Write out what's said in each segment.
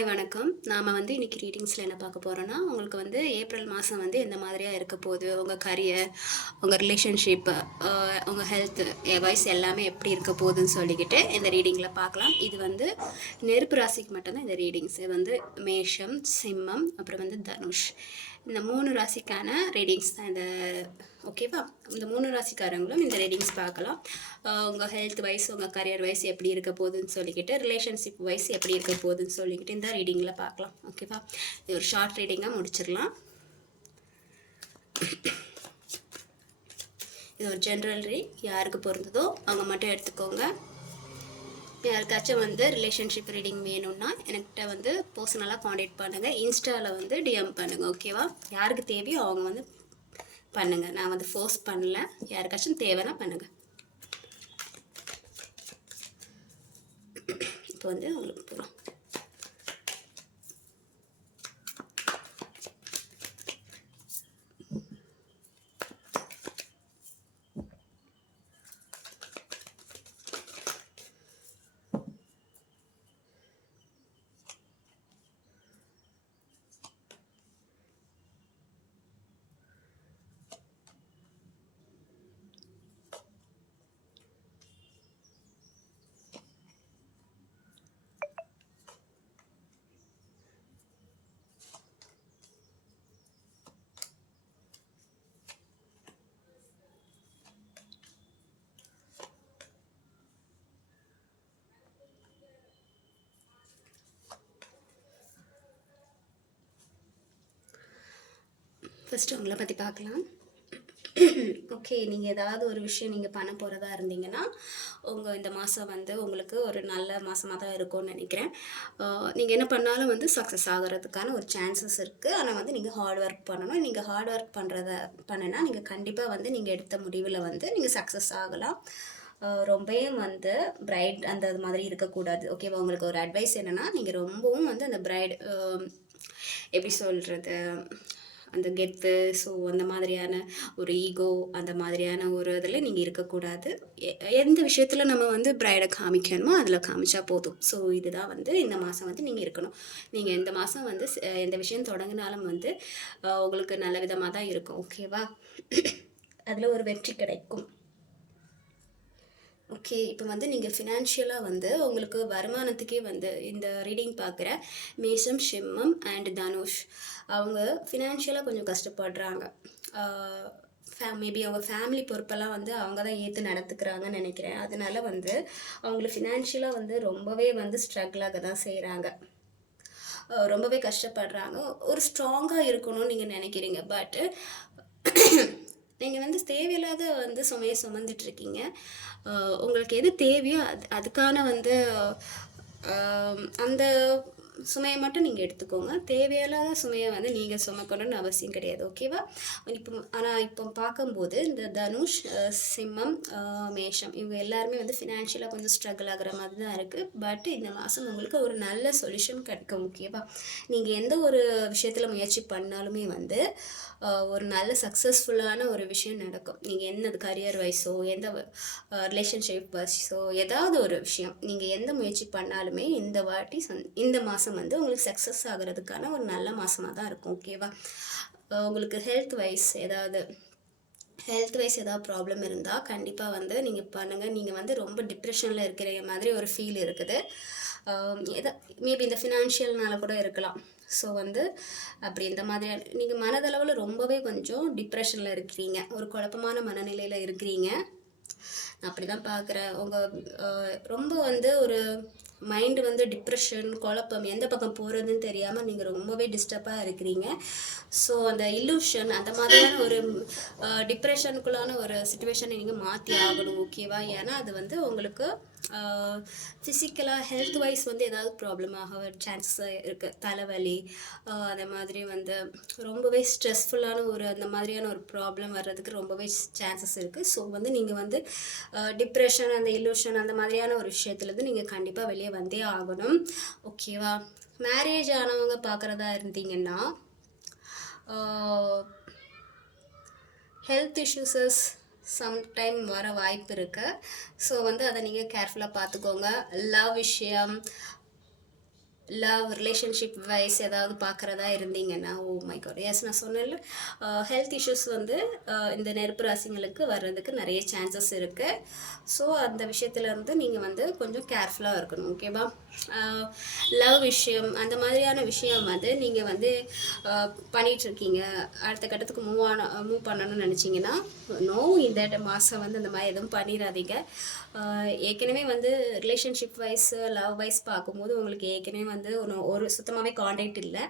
Hi வணக்கம். நாம இன்னைக்கு ரீடிங்ஸ்ல என்ன பார்க்க போறோம்னா, உங்களுக்கு ஏப்ரல் மாசம் எந்த மாதிரியா இருக்க போகுது, உங்க கரியர், உங்க ரிலேஷன்ஷிப், உங்க ஹெல்த் வைஸ் எல்லாமே எப்படி இருக்க போகுதுன்னு சொல்லிக்கிட்டு இந்த ரீடிங்ல பார்க்கலாம். இது நெருப்பு ராசிக்கு மட்டும்தான் இந்த ரீடிங்ஸ். மேஷம், சிம்மம், அப்புறம் தனுஷ். இந்த 3 ராசிக்கான ரீடிங்ஸ் தான் இந்த. ஓகேவா? இந்த 3 ராசிக்காரங்களும் இந்த ரீடிங்ஸ் பார்க்கலாம். உங்கள் ஹெல்த் வைஸ், உங்கள் கரியர் வைஸ் எப்படி இருக்க போகுதுன்னு சொல்லிக்கிட்டு, ரிலேஷன்ஷிப் வைஸ் எப்படி இருக்க போகுதுன்னு சொல்லிக்கிட்டு இந்த ரீடிங்கில் பார்க்கலாம். ஓகேவா? இது ஒரு ஷார்ட் ரீடிங்காக முடிச்சிடலாம். இது ஒரு ஜென்ரல் ரீட். யாருக்கு பொருந்ததோ அவங்க மட்டும் எடுத்துக்கோங்க. யாருக்காச்சும் ரிலேஷன்ஷிப் ரீடிங் வேணும்னா என்கிட்ட பர்சனலாக காண்டாக்ட் பண்ணுங்கள். இன்ஸ்டாவில் டிஎம் பண்ணுங்கள். ஓகேவா? யாருக்கு தேவையோ அவங்க பண்ணுங்கள். நான் ஃபோர்ஸ் பண்ணல. யாருக்காச்சும் தேவைன்னா பண்ணுங்கள். இப்போ உங்களுக்கு போகலாம். ஃபஸ்ட்டு உங்களை பற்றி பார்க்கலாம். ஓகே, நீங்கள் ஏதாவது ஒரு விஷயம் நீங்கள் பண்ண போகிறதா இருந்தீங்கன்னா உங்கள் இந்த மாதம் உங்களுக்கு ஒரு நல்ல மாதமாக தான் இருக்கும்னு நினைக்கிறேன். நீங்கள் என்ன பண்ணாலும் சக்ஸஸ் ஆகிறதுக்கான ஒரு சான்சஸ் இருக்குது. ஆனால் நீங்கள் ஹார்ட் ஒர்க் பண்ணணும். நீங்கள் ஹார்ட் ஒர்க் பண்ணினா நீங்கள் கண்டிப்பாக நீங்கள் எடுத்த முடிவில் நீங்கள் சக்ஸஸ் ஆகலாம். ரொம்பவும் பிரைட் அந்த மாதிரி இருக்கக்கூடாது. ஓகேவா? உங்களுக்கு ஒரு அட்வைஸ் என்னென்னா, நீங்கள் ரொம்பவும் அந்த பிரைட் எப்படி சொல்கிறது, அந்த கெத்து, ஸோ அந்த மாதிரியான ஒரு ஈகோ, அந்த மாதிரியான ஒரு இதில் நீங்கள் இருக்கக்கூடாது. எந்த விஷயத்தில் நம்ம பிரைடை காமிக்கணுமோ அதில் காமிச்சா போதும். ஸோ இதுதான் இந்த மாதம் நீங்கள் இருக்கணும். நீங்கள் இந்த மாதம் எந்த விஷயம் தொடங்கினாலும் உங்களுக்கு நல்ல விதமாக தான் இருக்கும். ஓகேவா? அதில் ஒரு வெற்றி கிடைக்கும். ஓகே, இப்போ நீங்கள் ஃபினான்ஷியலாக உங்களுக்கு வருமானத்துக்கே இந்த ரீடிங் பார்க்குற மேஷம், சிம்மம் அண்ட் தனுஷ் அவங்க ஃபினான்ஷியலாக கொஞ்சம் கஷ்டப்படுறாங்க. மேபி அவங்க ஃபேமிலி பொறுப்பெல்லாம் அவங்க தான் ஏற்று நடத்துக்கிறாங்கன்னு நினைக்கிறேன். அதனால அவங்கள ஃபினான்ஷியலாக ரொம்பவே ஸ்ட்ரகிளாக தான் செய்கிறாங்க. ரொம்பவே கஷ்டப்படுறாங்க. ஒரு ஸ்ட்ராங்காக இருக்கணும்னு நீங்கள் நினைக்கிறீங்க. பட்டு நீங்கள் தேவையில்லாத சுமையை சுமந்துட்டுருக்கீங்க. உங்களுக்கு எது தேவையோ அதுக்கான அந்த சுமையை மட்டும் நீங்கள் எடுத்துக்கோங்க. தேவையில்லாத சுமையை நீங்கள் சுமக்கணும்னு அவசியம் கிடையாது. ஓகேவா? இப்போ பார்க்கும்போது இந்த தனுஷ், சிம்மம், மேஷம் இவங்க எல்லாருமே ஃபினான்ஷியலாக கொஞ்சம் ஸ்ட்ரகிள் ஆகிற மாதிரி தான் இருக்குது. பட் இந்த மாதம் உங்களுக்கு ஒரு நல்ல சொல்யூஷன் கிடைக்கும். ஓகேவா? நீங்கள் எந்த ஒரு விஷயத்தில் முயற்சி பண்ணாலுமே ஒரு நல்ல சக்ஸஸ்ஃபுல்லான ஒரு விஷயம் நடக்கும். நீங்கள் என்னது கரியர் வைஸோ, எந்த ரிலேஷன்ஷிப் வைஸோ, ஏதாவது ஒரு விஷயம் நீங்கள் எந்த முயற்சி பண்ணாலுமே இந்த மாதம் உங்களுக்கு சக்ஸஸ் ஆகிறதுக்கான ஒரு நல்ல மாதமாக தான் இருக்கும். ஓகேவா? உங்களுக்கு ஹெல்த் வைஸ் ஏதாவது ப்ராப்ளம் இருந்தால் கண்டிப்பாக நீங்கள் பண்ணுங்கள். நீங்கள் ரொம்ப டிப்ரெஷனில் இருக்கிற மாதிரி ஒரு ஃபீல் இருக்குது. மேபி இந்த ஃபினான்ஷியல்னால கூட இருக்கலாம். ஸோ அப்படி இந்த மாதிரியான நீங்கள் மனதளவில் ரொம்பவே கொஞ்சம் டிப்ரெஷனில் இருக்கிறீங்க, ஒரு குழப்பமான மனநிலையில் இருக்கிறீங்க. அப்படி தான் பார்க்குறேன். உங்கள் ரொம்ப ஒரு மைண்டு டிப்ரெஷன், குழப்பம், எந்த பக்கம் போகிறதுன்னு தெரியாமல் நீங்கள் ரொம்பவே டிஸ்டர்பாக இருக்கிறீங்க. ஸோ அந்த இல்லூஷன், அந்த மாதிரியான ஒரு டிப்ரெஷனுக்குள்ளான ஒரு சுச்சுவேஷனை நீங்கள் மாற்றி ஆகணும். ஓகேவா? ஏன்னா அது உங்களுக்கு ஃபிசிக்கலாக ஹெல்த் வைஸ் ஏதாவது ப்ராப்ளம் ஆக சான்சஸ் இருக்குது. தலைவலி, அந்த மாதிரி ரொம்பவே ஸ்ட்ரெஸ்ஃபுல்லான அந்த மாதிரியான ஒரு ப்ராப்ளம் வர்றதுக்கு ரொம்பவே சான்சஸ் இருக்குது. ஸோ நீங்கள் டிப்ரெஷன், அந்த இல்லூஷன், அந்த மாதிரியான ஒரு விஷயத்துலேருந்து நீங்கள் கண்டிப்பாக வெளியே வந்தே ஆகணும். ஓகேவா? மேரேஜ் ஆனவங்க பார்க்குறதா இருந்தீங்கன்னா ஹெல்த் இஷ்யூஸஸ் சம்டைம் வர வாய்ப்பு இருக்குது. ஸோ அதை நீங்கள் கேர்ஃபுல்லாக பார்த்துக்கோங்க. லவ் விஷயம், ரிலேஷன்ஷிப் வைஸ் ஏதாவது பார்க்குறதா இருந்தீங்கன்னா, ஓ மை காட்! எஸ் நான் சொன்னேன்ல, ஹெல்த் இஷ்யூஸ் வந்து இந்த நெருப்பு ராசிங்களுக்கு வர்றதுக்கு நிறைய சான்சஸ் இருக்குது. ஸோ அந்த விஷயத்துலேருந்து நீங்கள் வந்து கொஞ்சம் கேர்ஃபுல்லாக இருக்கணும். ஓகேவா? லவ் விஷயம் அந்த மாதிரியான விஷயம் வந்து நீங்கள் வந்து பண்ணிகிட்ருக்கீங்க, அடுத்த கட்டத்துக்கு மூவ் பண்ணணும்னு நினச்சிங்கன்னா, நோ, இந்த மாதம் வந்து அந்த மாதிரி எதுவும் பண்ணிடாதீங்க. ஏற்கனவே வந்து ரிலேஷன்ஷிப் வைஸ் லவ் வைஸ் பார்க்கும்போது உங்களுக்கு ஏற்கனவே வந்து ஒரு சுத்தமாகவே காண்டாக்ட் இல்லை,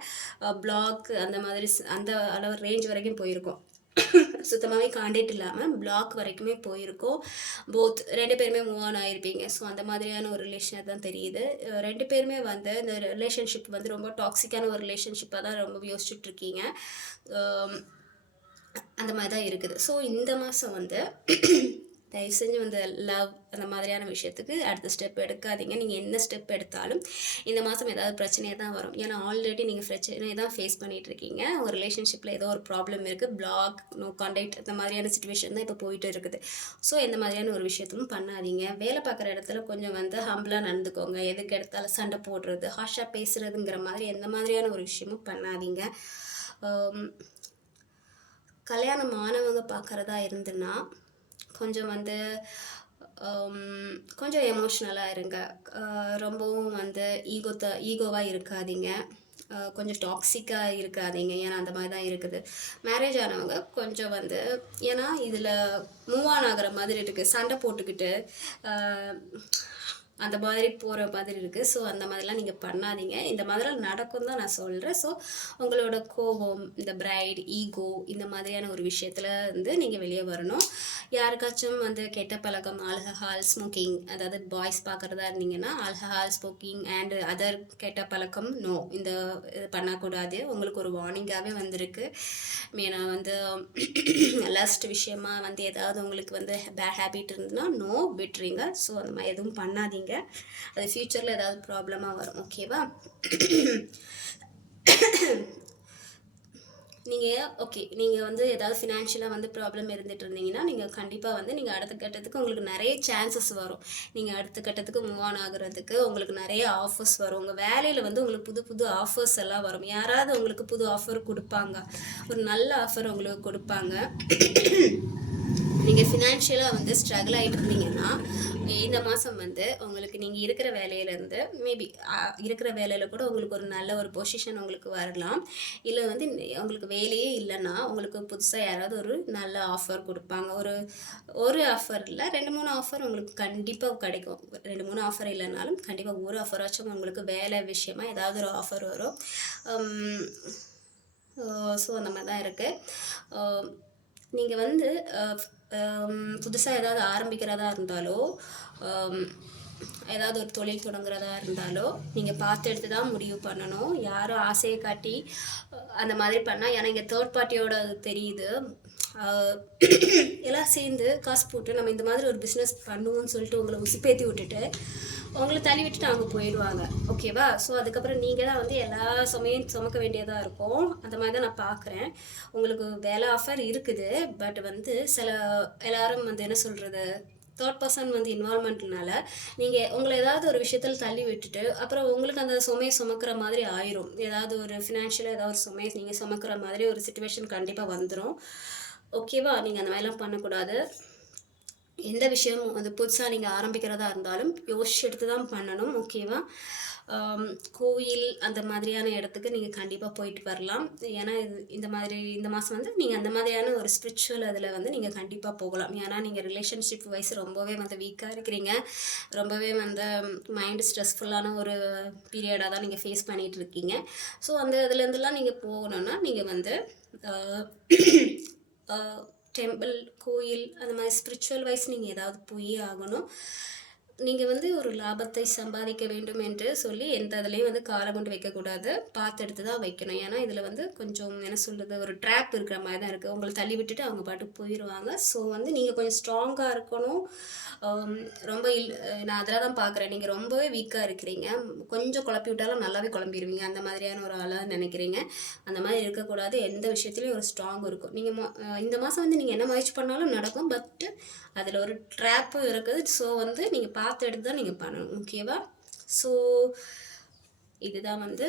பிளாக் அந்த மாதிரி அந்த அளவு ரேஞ்ச் வரைக்கும் போயிருக்கோம். சுத்தமாகவே காண்டாக்ட் இல்லாமல் பிளாக் வரைக்குமே போயிருக்கோம். போத் 2 பேருமே மூவ் ஆன் ஆகிருப்பீங்க. ஸோ அந்த மாதிரியான ஒரு ரிலேஷனாக தான் தெரியுது. 2 பேருமே வந்து இந்த ரிலேஷன்ஷிப் வந்து ரொம்ப டாக்ஸிக்கான ஒரு ரிலேஷன்ஷிப்பாக தான் ரொம்ப யோசிச்சுட்ருக்கீங்க. அந்த மாதிரி தான் இருக்குது. ஸோ இந்த மாதம் வந்து தயவு செஞ்சு வந்து லவ் அந்த மாதிரியான விஷயத்துக்கு அடுத்த ஸ்டெப் எடுக்காதீங்க. நீங்கள் என்ன ஸ்டெப் எடுத்தாலும் இந்த மாதம் ஏதாவது பிரச்சனையாக தான் வரும். ஏன்னா ஆல்ரெடி நீங்கள் பிரச்சனையை தான் ஃபேஸ் பண்ணிகிட்ருக்கீங்க. ஒரு ரிலேஷன்ஷிப்பில் ஏதோ ஒரு ப்ராப்ளம் இருக்குது, பிளாக், நோ கான்டாக்ட், அந்த மாதிரியான சுச்சுவேஷன் தான் இப்போ போயிட்டு இருக்குது. ஸோ இந்த மாதிரியான ஒரு விஷயத்தும் பண்ணாதீங்க. வேலை பார்க்குற இடத்துல கொஞ்சம் வந்து ஹம்பிளாக நடந்துக்கோங்க. எதுக்கு எடுத்தாலும் சண்டை போடுறது, ஹாஷாக பேசுகிறதுங்கிற மாதிரி எந்த மாதிரியான ஒரு விஷயமும் பண்ணாதீங்க. கல்யாணம் ஆனவங்க பார்க்குறதா இருந்துன்னா கொஞ்சம் வந்து கொஞ்சம் எமோஷ்னலாக இருங்க. ரொம்பவும் வந்து ஈகோவாக இருக்காதீங்க. கொஞ்சம் டாக்ஸிக்காக இருக்காதீங்க. ஏன்னா அந்த மாதிரி தான் இருக்குது. மேரேஜ் ஆனவங்க கொஞ்சம் வந்து, ஏன்னா இதில் மூவ் ஆன் ஆகிற மாதிரி இருக்குது, சண்டை போட்டுக்கிட்டு அந்த மாதிரி போகிற மாதிரி இருக்குது. ஸோ அந்த மாதிரிலாம் நீங்கள் பண்ணாதீங்க. இந்த மாதிரிலாம் நடக்கும் தான் நான் சொல்கிறேன். ஸோ உங்களோட கோபம், இந்த பிரைட், ஈகோ, இந்த மாதிரியான ஒரு விஷயத்தில் வந்து நீங்கள் வெளியே வரணும். யாருக்காச்சும் வந்து கெட்ட பழக்கம், ஆல்கஹால், ஸ்மோக்கிங், அதாவது பாய்ஸ் பார்க்குறதா இருந்தீங்கன்னா ஆல்கஹால், ஸ்மோக்கிங் அண்ட் அதர் கெட்ட பழக்கம், நோ, இந்த இது பண்ணக்கூடாது. உங்களுக்கு ஒரு வார்னிங்காகவே வந்திருக்கு. மெயினாக வந்து லாஸ்ட் விஷயமா வந்து ஏதாவது உங்களுக்கு வந்து பேட் ஹேபிட் இருந்ததுன்னா நோ, விட்டுறீங்க. ஸோ அந்த மாதிரி எதுவும் பண்ணாதீங்க. அது ஃப்யூச்சரில் ஏதாவது ப்ராப்ளமாக வரும். ஓகேவா? நீங்கள் வந்து ஏதாவது ஃபினான்ஷியலாக வந்து ப்ராப்ளம் இருந்துகிட்டு இருந்தீங்கன்னா நீங்கள் கண்டிப்பாக வந்து நீங்கள் அடுத்த கட்டத்துக்கு உங்களுக்கு நிறைய சான்சஸ் வரும். நீங்கள் அடுத்த கட்டத்துக்கு மூவ் ஆன் ஆகுறதுக்கு உங்களுக்கு நிறைய ஆஃபர்ஸ் வரும். உங்கள் வேலையில் வந்து உங்களுக்கு புது புது ஆஃபர்ஸ் எல்லாம் வரும். யாராவது உங்களுக்கு புது ஆஃபர் கொடுப்பாங்க, ஒரு நல்ல ஆஃபர் உங்களுக்கு கொடுப்பாங்க. நீங்கள் ஃபினான்ஷியலாக வந்து ஸ்ட்ரகிள் ஆகிட்டு இருந்தீங்கன்னா இந்த மாதம் வந்து உங்களுக்கு நீங்கள் இருக்கிற வேலையிலேருந்து மேபி இருக்கிற வேலையில் கூட உங்களுக்கு ஒரு நல்ல ஒரு பொசிஷன் உங்களுக்கு வரலாம். இல்லை வந்து உங்களுக்கு வேலையே இல்லைன்னா உங்களுக்கு புதுசாக யாராவது ஒரு நல்ல ஆஃபர் கொடுப்பாங்க. ஒரு ஆஃபர் இல்லை, 2-3 ஆஃபர் உங்களுக்கு கண்டிப்பாக கிடைக்கும். 2-3 ஆஃபர் இல்லைனாலும் கண்டிப்பாக ஒரு ஆஃபராச்சும் உங்களுக்கு வேலை விஷயமா ஏதாவது ஒரு ஆஃபர் வரும். ஸோ அந்த மாதிரி தான் இருக்குது. நீங்கள் வந்து புதுசாக ஏதாவது ஆரம்பிக்கிறதா இருந்தாலோ, ஏதாவது ஒரு தொழில் தொடங்குறதா இருந்தாலோ நீங்கள் பார்த்து எடுத்து தான் முடிவு பண்ணணும். யாரும் ஆசையை காட்டி அந்த மாதிரி பண்ணால், ஏன்னா இங்கே தேர்ட் பார்ட்டியோட தெரியுது, எல்லாம் சேர்ந்து காசு போட்டு நம்ம இந்த மாதிரி ஒரு பிஸ்னஸ் பண்ணுவோம்னு சொல்லிட்டு உங்களை உசுப்பேற்றி விட்டுட்டு உங்களை தள்ளி விட்டுட்டு அவங்க போயிடுவாங்க. ஓகேவா? ஸோ அதுக்கப்புறம் நீங்கள் தான் வந்து எல்லா சுமையும் சுமக்க வேண்டியதாக இருக்கும். அந்த மாதிரி தான் நான் பார்க்குறேன். உங்களுக்கு வேலை ஆஃபர் இருக்குது, பட் வந்து எல்லாரும் வந்து என்ன சொல்கிறது, தேர்ட் பர்சன் வந்து இன்வால்மெண்ட்னால நீங்கள் உங்களை ஏதாவது ஒரு விஷயத்தில் தள்ளி விட்டுட்டு அப்புறம் உங்களுக்கு அந்த சுமையை சுமக்கிற மாதிரி ஆயிரும். ஏதாவது ஒரு ஃபினான்ஷியலாக ஏதாவது ஒரு சுமையை நீங்கள் சுமக்கிற மாதிரி ஒரு சிச்சுவேஷன் கண்டிப்பாக வந்துடும். ஓகேவா? நீங்கள் அந்த மாதிரிலாம் பண்ணக்கூடாது. எந்த விஷயமும் அது புதுசாக நீங்கள் ஆரம்பிக்கிறதா இருந்தாலும் யோசிச்சு எடுத்து தான் பண்ணணும். ஓகேவா? கோயில் அந்த மாதிரியான இடத்துக்கு நீங்கள் கண்டிப்பாக போயிட்டு வரலாம். ஏன்னா இந்த மாதம் வந்து நீங்கள் அந்த மாதிரியான ஒரு ஸ்பிரிச்சுவல் அதில் வந்து நீங்கள் கண்டிப்பாக போகலாம். ஏன்னா நீங்கள் ரிலேஷன்ஷிப் வைஸ் ரொம்பவே வந்து வீக்காக இருக்கிறீங்க. ரொம்பவே வந்து மைண்டு ஸ்ட்ரெஸ்ஃபுல்லான ஒரு பீரியடாக தான் நீங்கள் ஃபேஸ் பண்ணிகிட்டு இருக்கீங்க. ஸோ அந்த இதுலேருந்துலாம் நீங்கள் போகணுன்னா நீங்கள் வந்து டெம்பிள், கோயில், அந்த மாதிரி ஸ்பிரிச்சுவல் வைஸ் நீங்கள் ஏதாவது போயே ஆகணும். நீங்கள் வந்து ஒரு லாபத்தை சம்பாதிக்க வேண்டும் என்று சொல்லி எந்த இதுலேயும் வந்து காலை கொண்டு வைக்கக்கூடாது. பார்த்து எடுத்து தான் வைக்கணும். ஏன்னா இதில் வந்து கொஞ்சம் என்ன சொல்கிறது, ஒரு ட்ராப் இருக்கிற மாதிரி தான் இருக்குது. உங்களை தள்ளி விட்டுட்டு அவங்க பாட்டுக்கு போயிடுவாங்க. ஸோ வந்து நீங்கள் கொஞ்சம் ஸ்ட்ராங்காக இருக்கணும். ரொம்ப நான் அதில் தான் பார்க்குறேன், நீங்கள் ரொம்பவே வீக்காக இருக்கிறீங்க. கொஞ்சம் குழப்பி விட்டாலும் நல்லாவே குழம்பிடுவீங்க. அந்த மாதிரியான ஒரு ஆளாக நினைக்கிறீங்க. அந்த மாதிரி இருக்கக்கூடாது. எந்த விஷயத்துலையும் ஒரு ஸ்ட்ராங் இருக்கும். நீங்கள் இந்த மாதம் வந்து நீங்கள் என்ன முயற்சி பண்ணாலும் நடக்கும். பட்டு அதில் ஒரு ட்ராப்பும் இருக்குது. ஸோ வந்து நீங்கள் பார்த்து எடுத்து தான் நீங்கள் பண்ணணும். ஓகேவா? ஸோ இதுதான் வந்து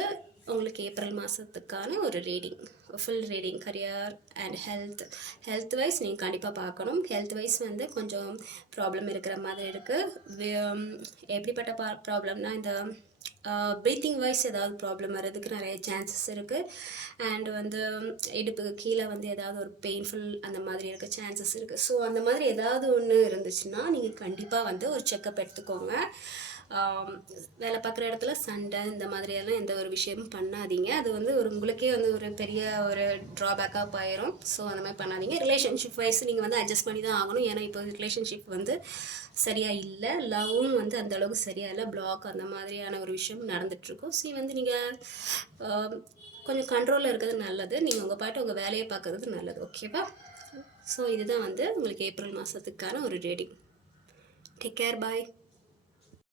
உங்களுக்கு ஏப்ரல் மாதத்துக்கான ஒரு reading, full reading. Career and health wise நீங்கள் கண்டிப்பாக பார்க்கணும். ஹெல்த் வைஸ் வந்து கொஞ்சம் ப்ராப்ளம் இருக்கிற மாதிரி இருக்குது. எப்படிப்பட்ட ப்ராப்ளம்னா, இந்த ப்ரீத்திங் வைஸ் ஏதாவது ப்ராப்ளம் வர்றதுக்கு நிறைய சான்சஸ் இருக்குது. அண்ட் வந்து இடுப்புக்கு கீழே வந்து ஏதாவது ஒரு பெயின்ஃபுல் அந்த மாதிரி இருக்க சான்சஸ் இருக்குது. ஸோ அந்த மாதிரி ஏதாவது ஒன்று இருந்துச்சுன்னா நீங்கள் கண்டிப்பாக வந்து ஒரு செக்கப் எடுத்துக்கோங்க. வேலை பார்க்குற இடத்துல சண்டை இந்த மாதிரியெல்லாம் எந்த ஒரு விஷயமும் பண்ணாதீங்க. அது வந்து உங்களுக்கே வந்து ஒரு பெரிய ஒரு ட்ராபேக்காக ஆயிரும். ஸோ அந்த மாதிரி பண்ணாதீங்க. ரிலேஷன்ஷிப் வைஸ் நீங்கள் வந்து அட்ஜஸ்ட் பண்ணி தான் ஆகணும். ஏன்னா இப்போ ரிலேஷன்ஷிப் வந்து சரியாக இல்லை, லவ்வும் வந்து அந்தளவுக்கு சரியாக இல்லை, பிளாக் அந்த மாதிரியான ஒரு விஷயம் நடந்துகிட்ருக்கும். ஸோ வந்து நீங்கள் கொஞ்சம் கண்ட்ரோலில் இருக்கிறது நல்லது. நீங்கள் உங்கள் பாட்டு உங்கள் வேலையை பார்க்குறது நல்லது. ஓகேவா? ஸோ இதுதான் வந்து உங்களுக்கு ஏப்ரல் மாதத்துக்கான ஒரு ரீடிங். டேக் கேர், பாய்.